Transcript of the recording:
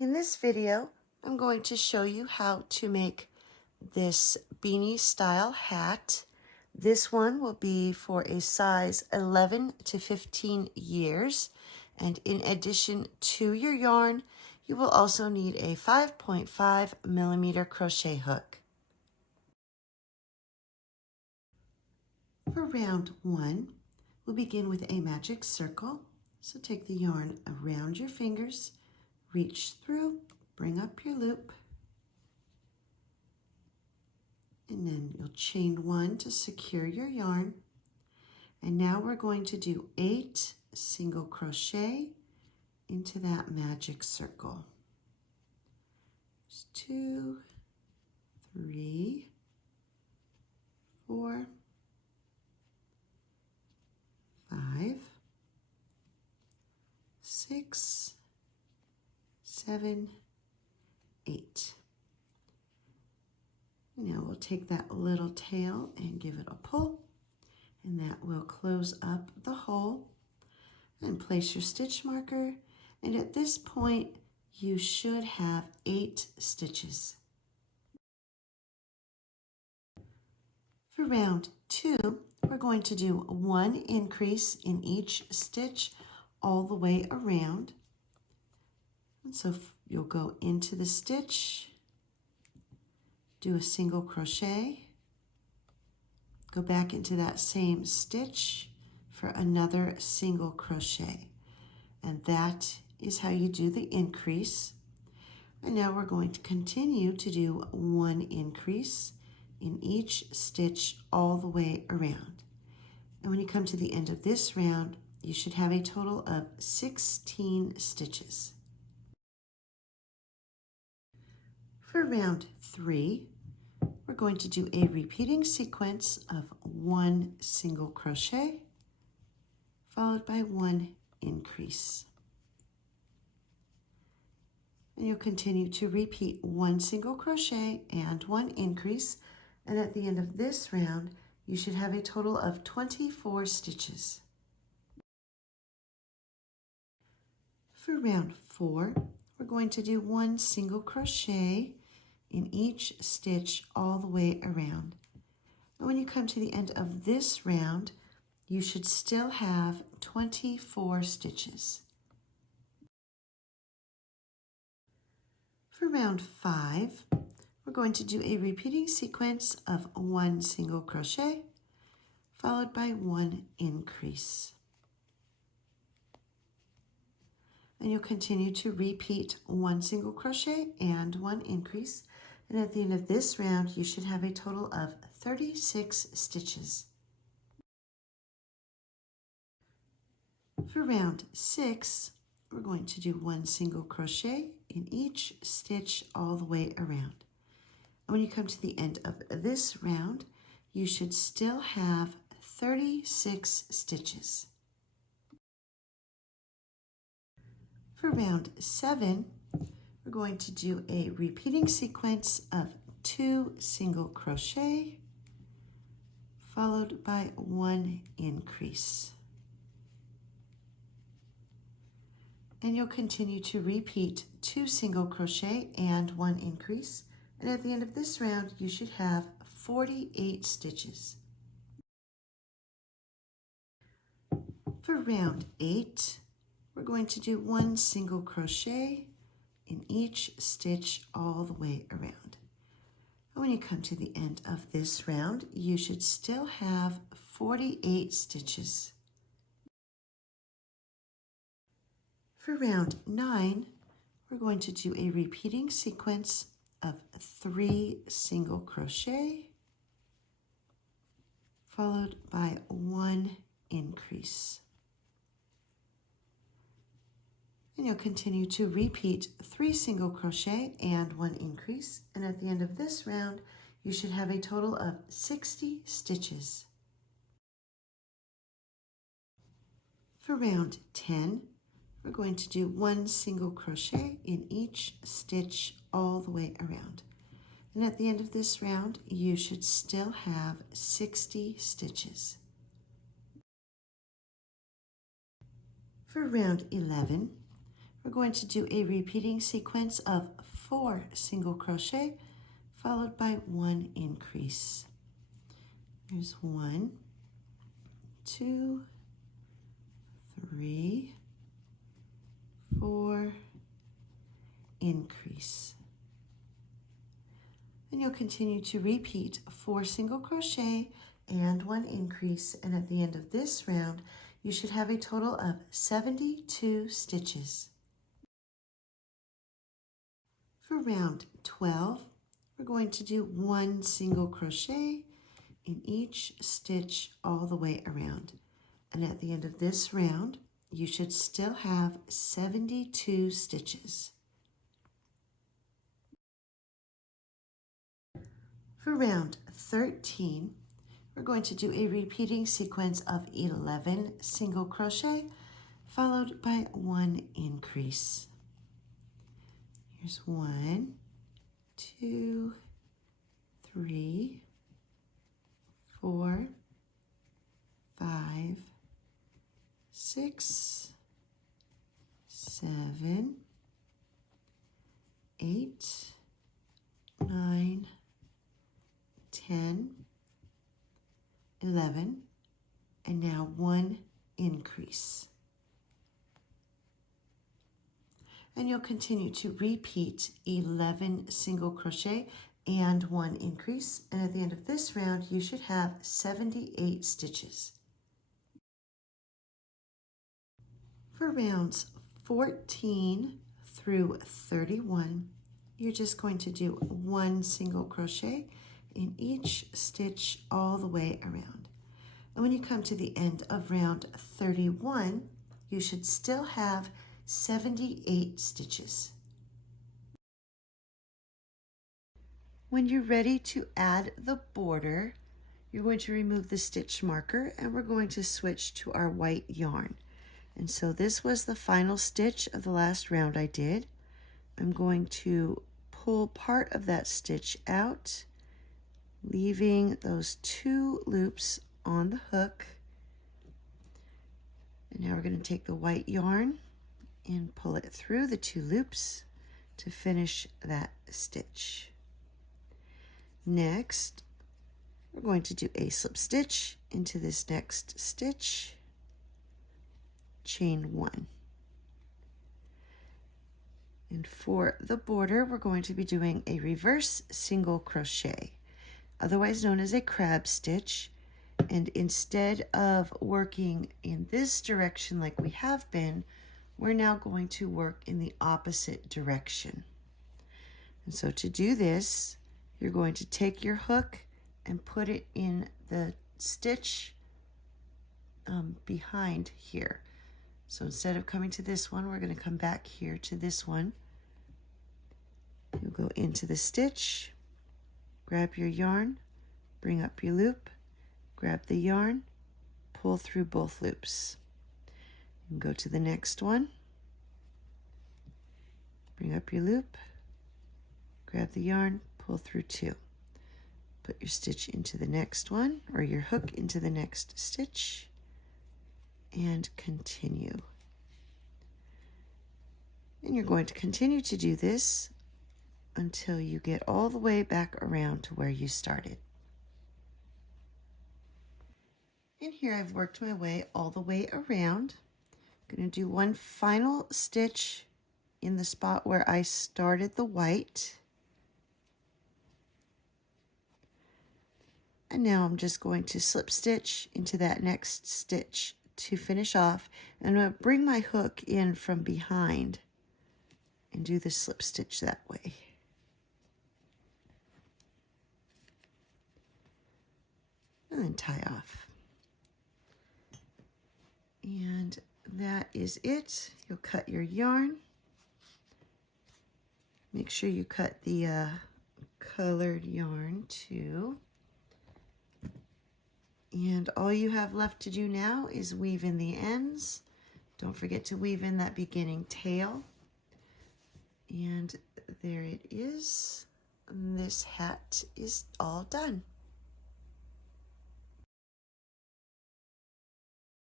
In this video, I'm going to show you how to make this beanie style hat. This one will be for a size 11 to 15 years. And in addition to your yarn, you will also need a 5.5 millimeter crochet hook. For round 1, we'll begin with a magic circle. So take the yarn around your fingers, reach through, bring up your loop, and then you'll chain 1 to secure your yarn. And now we're going to do 8 single crochet into that magic circle. There's 2, 3, 4, 5, 6, 7, 8. Now we'll take that little tail and give it a pull, and that will close up the hole. And place your stitch marker, and at this point you should have 8 stitches. For round 2, we're going to do 1 increase in each stitch all the way around. And so you'll go into the stitch, do a single crochet, go back into that same stitch for another single crochet. And that is how you do the increase. And now we're going to continue to do 1 increase in each stitch all the way around. And when you come to the end of this round, you should have a total of 16 stitches. For round 3, we're going to do a repeating sequence of 1 single crochet, followed by 1 increase. And you'll continue to repeat 1 single crochet and 1 increase. And at the end of this round, you should have a total of 24 stitches. For round 4, we're going to do 1 single crochet in each stitch all the way around. And when you come to the end of this round, you should still have 24 stitches. For round 5, we're going to do a repeating sequence of 1 single crochet, followed by 1 increase. And you'll continue to repeat 1 single crochet and 1 increase. And at the end of this round, you should have a total of 36 stitches. For round 6, we're going to do 1 single crochet in each stitch all the way around. And when you come to the end of this round, you should still have 36 stitches. For round 7, we're going to do a repeating sequence of 2 single crochet, followed by 1 increase. And you'll continue to repeat 2 single crochet and 1 increase. And at the end of this round, you should have 48 stitches. For round 8, we're going to do 1 single crochet in each stitch all the way around. And when you come to the end of this round, you should still have 48 stitches. For round 9, we're going to do a repeating sequence of 3 single crochet, followed by 1 increase. And you'll continue to repeat 3 single crochet and 1 increase. And at the end of this round, you should have a total of 60 stitches. For round 10, we're going to do 1 single crochet in each stitch all the way around. And at the end of this round, you should still have 60 stitches. For round 11, we're going to do a repeating sequence of 4 single crochet followed by 1 increase. Here's 1, 2, 3, 4, increase. And you'll continue to repeat 4 single crochet and 1 increase, and at the end of this round you should have a total of 72 stitches. For round 12, we're going to do 1 single crochet in each stitch all the way around, and at the end of this round you should still have 72 stitches. For round 13, we're going to do a repeating sequence of 11 single crochet followed by 1 increase. Here's 1, 2, 3, 4, 5, 6, 7, 8, 9, 10, 11, and now 1 increase. And you'll continue to repeat 11 single crochet and 1 increase, and at the end of this round you should have 78 stitches. For rounds 14 through 31, you're just going to do 1 single crochet in each stitch all the way around. And when you come to the end of round 31, you should still have 78 stitches. When you're ready to add the border, you're going to remove the stitch marker and we're going to switch to our white yarn. And so this was the final stitch of the last round I did. I'm going to pull part of that stitch out, leaving those 2 loops on the hook. And now we're going to take the white yarn and pull it through the 2 loops to finish that stitch. Next, we're going to do a slip stitch into this next stitch, chain 1. And for the border, we're going to be doing a reverse single crochet, otherwise known as a crab stitch. And instead of working in this direction like we have been, we're now going to work in the opposite direction. And so to do this, you're going to take your hook and put it in the stitch behind here. So instead of coming to this one, we're going to come back here to this one. You'll go into the stitch, grab your yarn, bring up your loop, grab the yarn, pull through both loops. And go to the next one, bring up your loop, grab the yarn, pull through 2. Put your stitch into the next one, or your hook into the next stitch, and continue. And you're going to continue to do this until you get all the way back around to where you started. And here I've worked my way all the way around. I'm going to do one final stitch in the spot where I started the white. And now I'm just going to slip stitch into that next stitch to finish off. And I'm going to bring my hook in from behind and do the slip stitch that way. And then tie off. And that is it. You'll cut your yarn. Make sure you cut the colored yarn too. And all you have left to do now is weave in the ends. Don't forget to weave in that beginning tail. And there it is. This hat is all done.